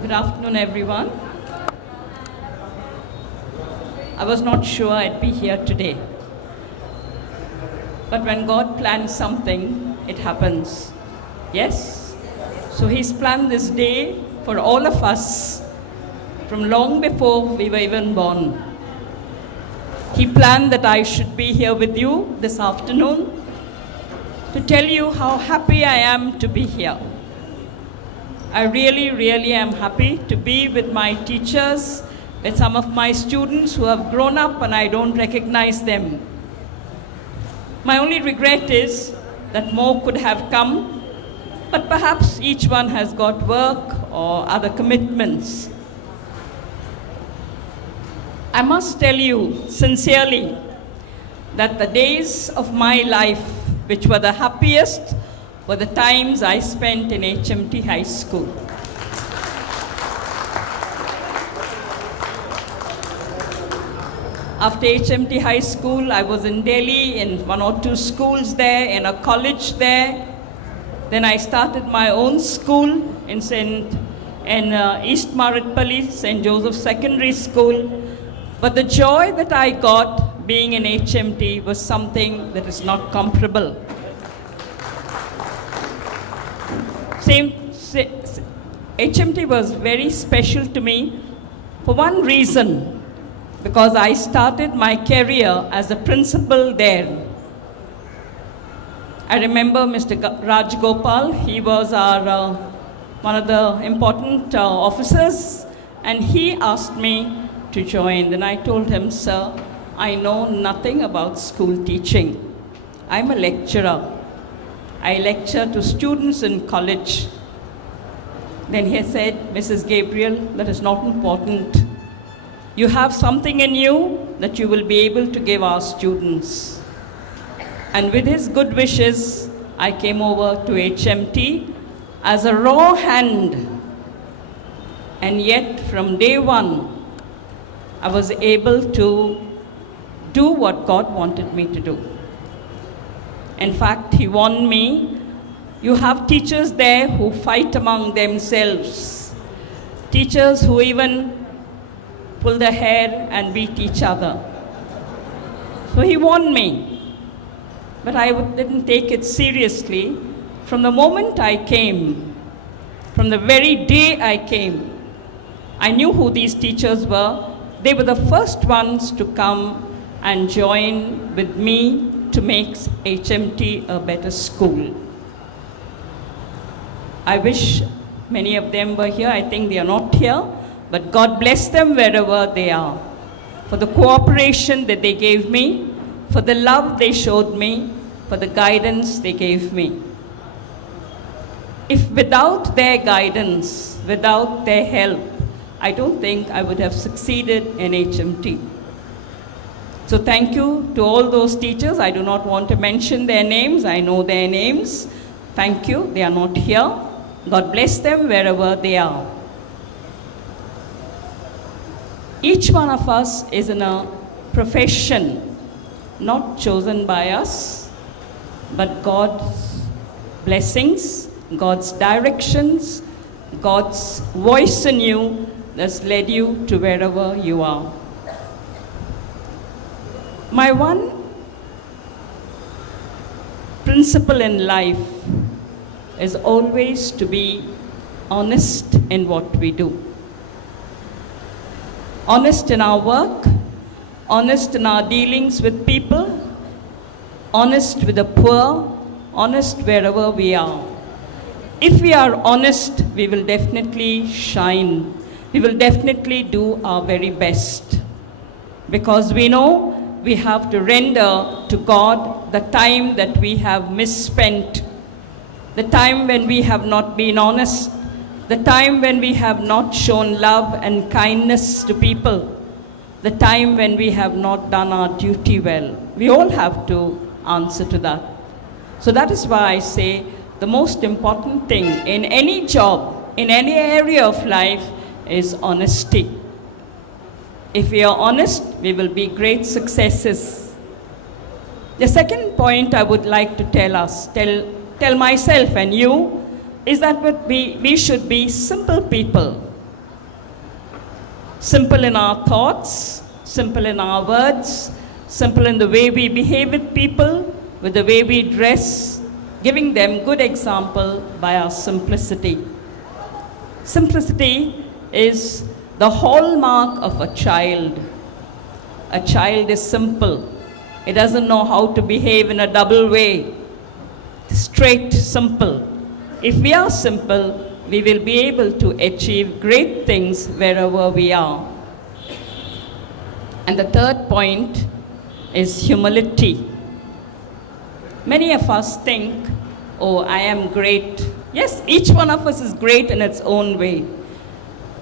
Good afternoon, everyone. I was not sure I'd be here today. But when God plans something, it happens. Yes? So He's planned this day for all of us from long before we were even born. He planned that I should be here with you this afternoon to tell you how happy I am to be here. I really am happy to be with my teachers, with some of my students who have grown up and I don't recognize them. My only regret is that more could have come, but perhaps each one has got work or other commitments. I must tell you sincerely that the days of my life which were the happiest were the times I spent in HMT High School. After HMT High School, I was in Delhi in 1 or 2 schools there, in a college there. Then I started my own school in East Kukkatpally, St. Joseph Secondary School. But the joy that I got being in HMT was something that is not comparable. HMT was very special to me for one reason, because I started my career as a principal there. I remember Mr. Rajgopal, he was our one of the important officers, and he asked me to join. Then I told him, sir, I know nothing about school teaching. I'm a lecturer. I lecture to students in college. Then he said, Mrs. Gabriel, that is not important. You have something in you that you will be able to give our students. And with his good wishes, I came over to HMT as a raw hand. And yet, from day one, I was able to do what God wanted me to do. In fact, he warned me, you have teachers there who fight among themselves. Teachers who even pull their hair and beat each other. So he warned me, but I didn't take it seriously. From the moment I came, from the very day I came, I knew who these teachers were. They were the first ones to come and join with me to make HMT a better school. I wish many of them were here. I think they are not here, but God bless them wherever they are, for the cooperation that they gave me, for the love they showed me, for the guidance they gave me. If without their guidance, without their help, I don't think I would have succeeded in HMT. So thank you to all those teachers. I do not want to mention their names. I know their names. Thank you. They are not here. God bless them wherever they are. Each one of us is in a profession not chosen by us, but God's blessings, God's directions, God's voice in you that's led you to wherever you are. My one principle in life is always to be honest in what we do. Honest in our work, honest in our dealings with people, honest with the poor, honest wherever we are. If we are honest, we will definitely shine. We will definitely do our very best, because we know we have to render to God the time that we have misspent, the time when we have not been honest, the time when we have not shown love and kindness to people, the time when we have not done our duty well. We all have to answer to that. So that is why I say the most important thing in any job, in any area of life, is honesty. If we are honest, we will be great successes. The second point I would like to tell myself and you, is that we should be simple people. Simple in our thoughts, simple in our words, simple in the way we behave with people, with the way we dress, giving them good example by our simplicity. Simplicity is the hallmark of a child. A child is simple. It doesn't know how to behave in a double way. Straight, simple. If we are simple, we will be able to achieve great things wherever we are. And the third point is humility. Many of us think, oh, I am great. Yes, each one of us is great in its own way.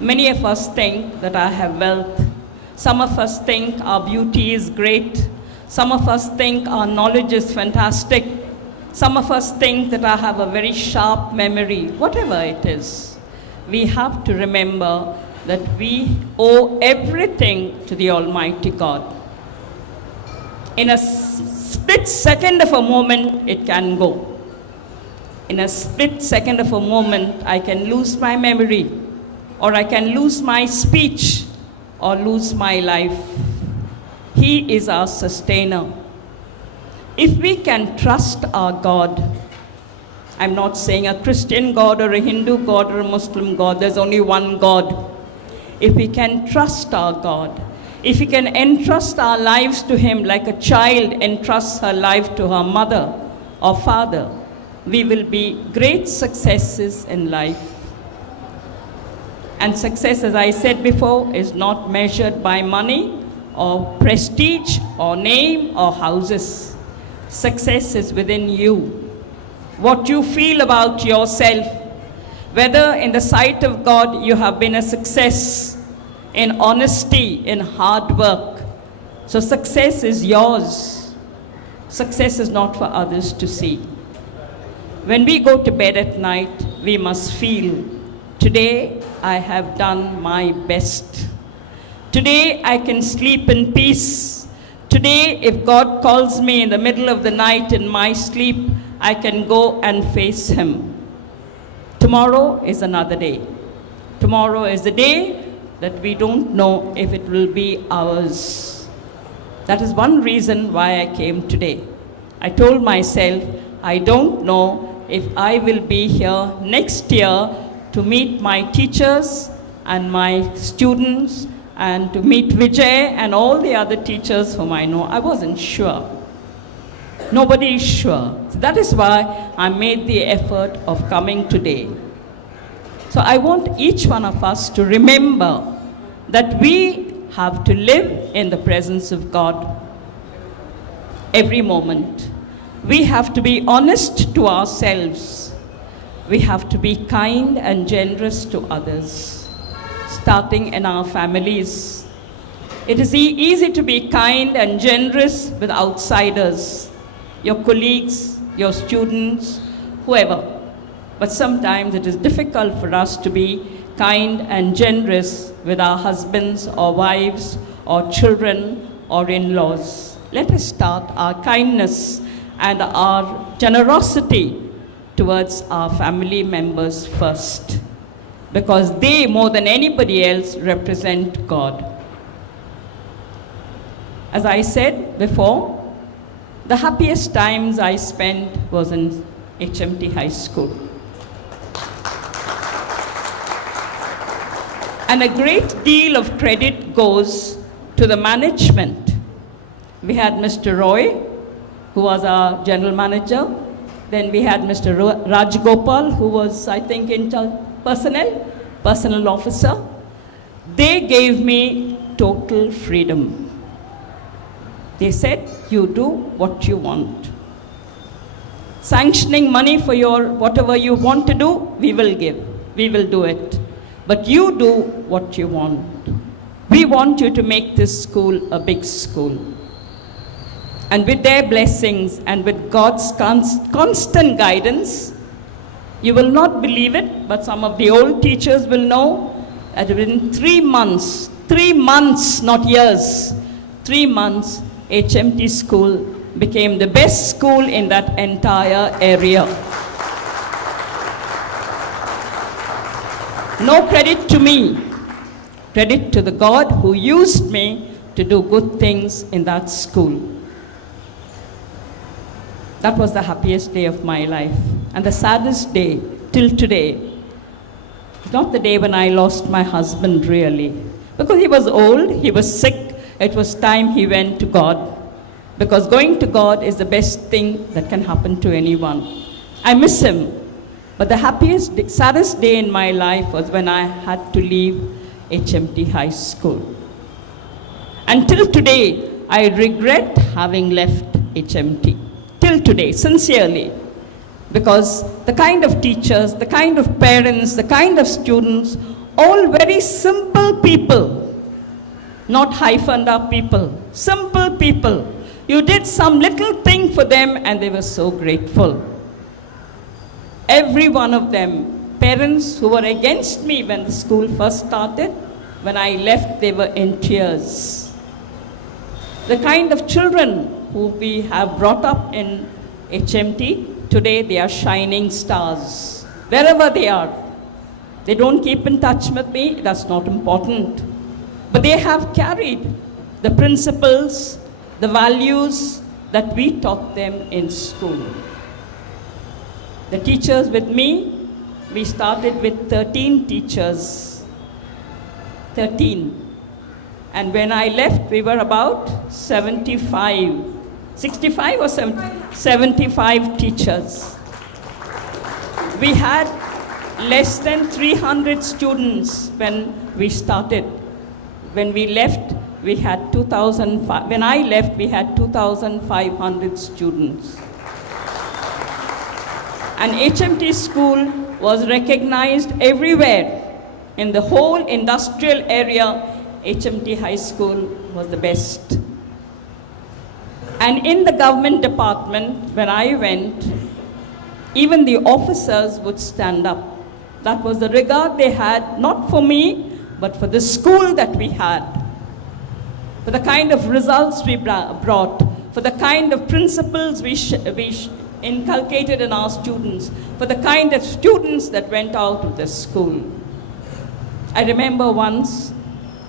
Many of us think that I have wealth. Some of us think our beauty is great. Some of us think our knowledge is fantastic. Some of us think that I have a very sharp memory. Whatever it is, we have to remember that we owe everything to the Almighty God. In a split second of a moment, it can go. In a split second of a moment, I can lose my memory, or I can lose my speech, or lose my life. He is our sustainer. If we can trust our God, I'm not saying a Christian God or a Hindu God or a Muslim God, there's only one God. If we can trust our God, if we can entrust our lives to Him like a child entrusts her life to her mother or father, we will be great successes in life. And success, as I said before, is not measured by money or prestige or name or houses. Success is within you. What you feel about yourself, whether in the sight of God you have been a success in honesty, in hard work. So success is yours. Success is not for others to see. When we go to bed at night, we must feel, today I have done my best. Today I can sleep in peace. Today, if God calls me in the middle of the night in my sleep, I can go and face Him. Tomorrow is another day. Tomorrow is the day that we don't know if it will be ours. That is one reason why I came today. I told myself, I don't know if I will be here next year to meet my teachers and my students and to meet Vijay and all the other teachers whom I know. I wasn't sure. Nobody is sure. So that is why I made the effort of coming today. So I want each one of us to remember that we have to live in the presence of God every moment. We have to be honest to ourselves. We have to be kind and generous to others, starting in our families. It is easy to be kind and generous with outsiders, your colleagues, your students, whoever. But sometimes it is difficult for us to be kind and generous with our husbands or wives or children or in-laws. Let us start our kindness and our generosity towards our family members first, because they, more than anybody else, represent God. As I said before, the happiest times I spent was in HMT High School. And a great deal of credit goes to the management. We had Mr. Roy, who was our general manager. Then we had Mr. Rajgopal, who was, I think, in charge personnel officer. They gave me total freedom. They said, you do what you want. Sanctioning money for your whatever you want to do, we will give. We will do it. But you do what you want. We want you to make this school a big school. And with their blessings and with God's constant guidance, you will not believe it, but some of the old teachers will know that within 3 months, not years, 3 months, HMT school became the best school in that entire area. No credit to me. Credit to the God who used me to do good things in that school. That was the happiest day of my life. And the saddest day till today, not the day when I lost my husband really. Because he was old, he was sick, it was time he went to God. Because going to God is the best thing that can happen to anyone. I miss him. But the happiest, saddest day in my life was when I had to leave HMT High School. Until today, I regret having left HMT. Till today, sincerely. Because the kind of teachers, the kind of parents, the kind of students, all very simple people, not hyphened up people, simple people. You did some little thing for them and they were so grateful. Every one of them, parents who were against me when the school first started, when I left, they were in tears. The kind of children who we have brought up in HMT, today they are shining stars, wherever they are. They don't keep in touch with me, that's not important. But they have carried the principles, the values that we taught them in school. The teachers with me, we started with 13 teachers. 13. And when I left, we were about 75. 65 or 75 teachers. We had less than 300 students when we started. When we left, we had 2,005. When I left, we had 2,500 students. And HMT school was recognized everywhere. In the whole industrial area, HMT High School was the best. And in the government department, when I went, even the officers would stand up. That was the regard they had, not for me, but for the school that we had. For the kind of results we brought, for the kind of principles we inculcated in our students, for the kind of students that went out of the school. I remember once,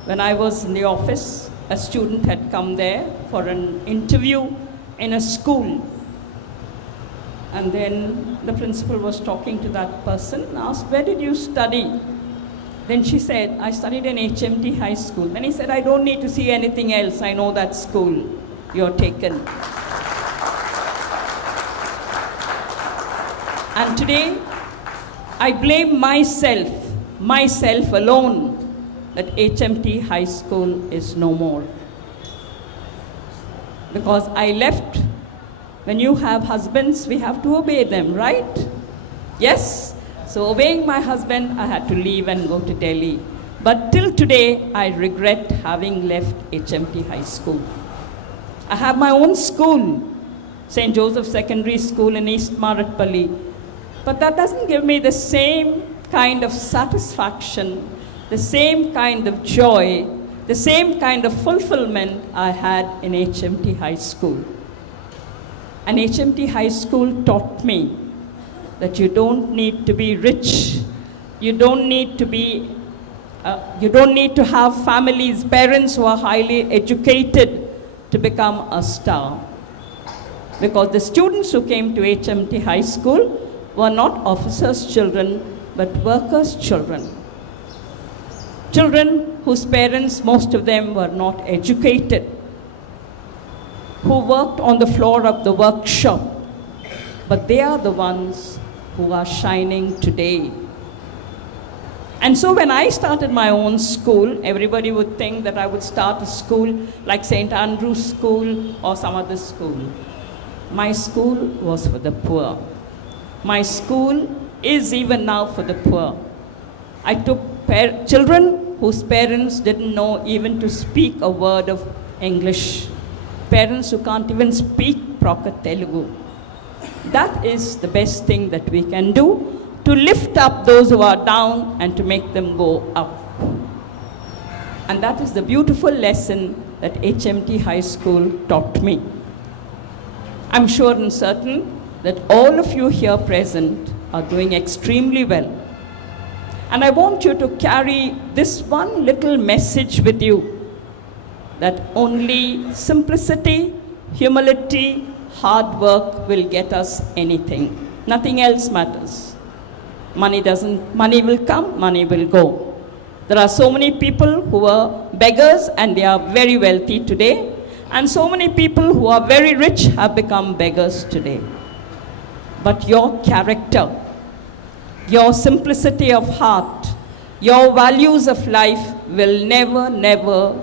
when I was in the office, a student had come there for an interview in a school. And then the principal was talking to that person and asked, "Where did you study?" Then she said, "I studied in HMT High School." Then he said, "I don't need to see anything else. I know that school. You're taken." And today, I blame myself alone, that HMT High School is no more. Because I left. When you have husbands, we have to obey them, right? Yes? So obeying my husband, I had to leave and go to Delhi. But till today, I regret having left HMT High School. I have my own school, St. Joseph Secondary School in East Kukkatpally. But that doesn't give me the same kind of satisfaction, the same kind of joy, the same kind of fulfillment I had in HMT High School. And HMT High School taught me that you don't need to be rich, you don't need to have families, parents who are highly educated to become a star. Because the students who came to HMT High School were not officers' children, but workers' children. Children whose parents, most of them, were not educated, who worked on the floor of the workshop, but they are the ones who are shining today. And so when I started my own school, everybody would think that I would start a school like St. Andrew's School or some other school. My school was for the poor. My school is even now for the poor. I took children whose parents didn't know even to speak a word of English. Parents who can't even speak proper Telugu. That is the best thing that we can do, to lift up those who are down and to make them go up. And that is the beautiful lesson that HMT High School taught me. I'm sure and certain that all of you here present are doing extremely well. And I want you to carry this one little message with you, that only simplicity, humility, hard work will get us anything. Nothing else matters. Money will come, money will go. There are so many people who are beggars and they are very wealthy today. And so many people who are very rich have become beggars today. But your character, your simplicity of heart, your values of life will never, never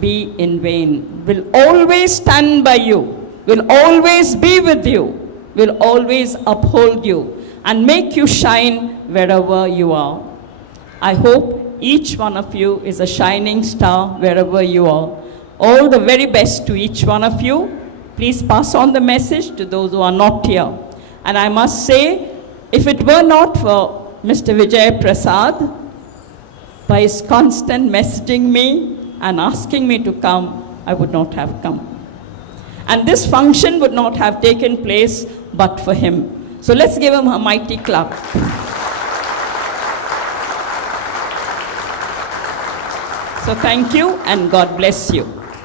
be in vain. Will always stand by you, will always be with you, will always uphold you and make you shine wherever you are. I hope each one of you is a shining star wherever you are. All the very best to each one of you. Please pass on the message to those who are not here. And I must say, if it were not for Mr. Vijay Prasad, by his constant messaging me and asking me to come, I would not have come. And this function would not have taken place but for him. So let's give him a mighty clap. So thank you and God bless you.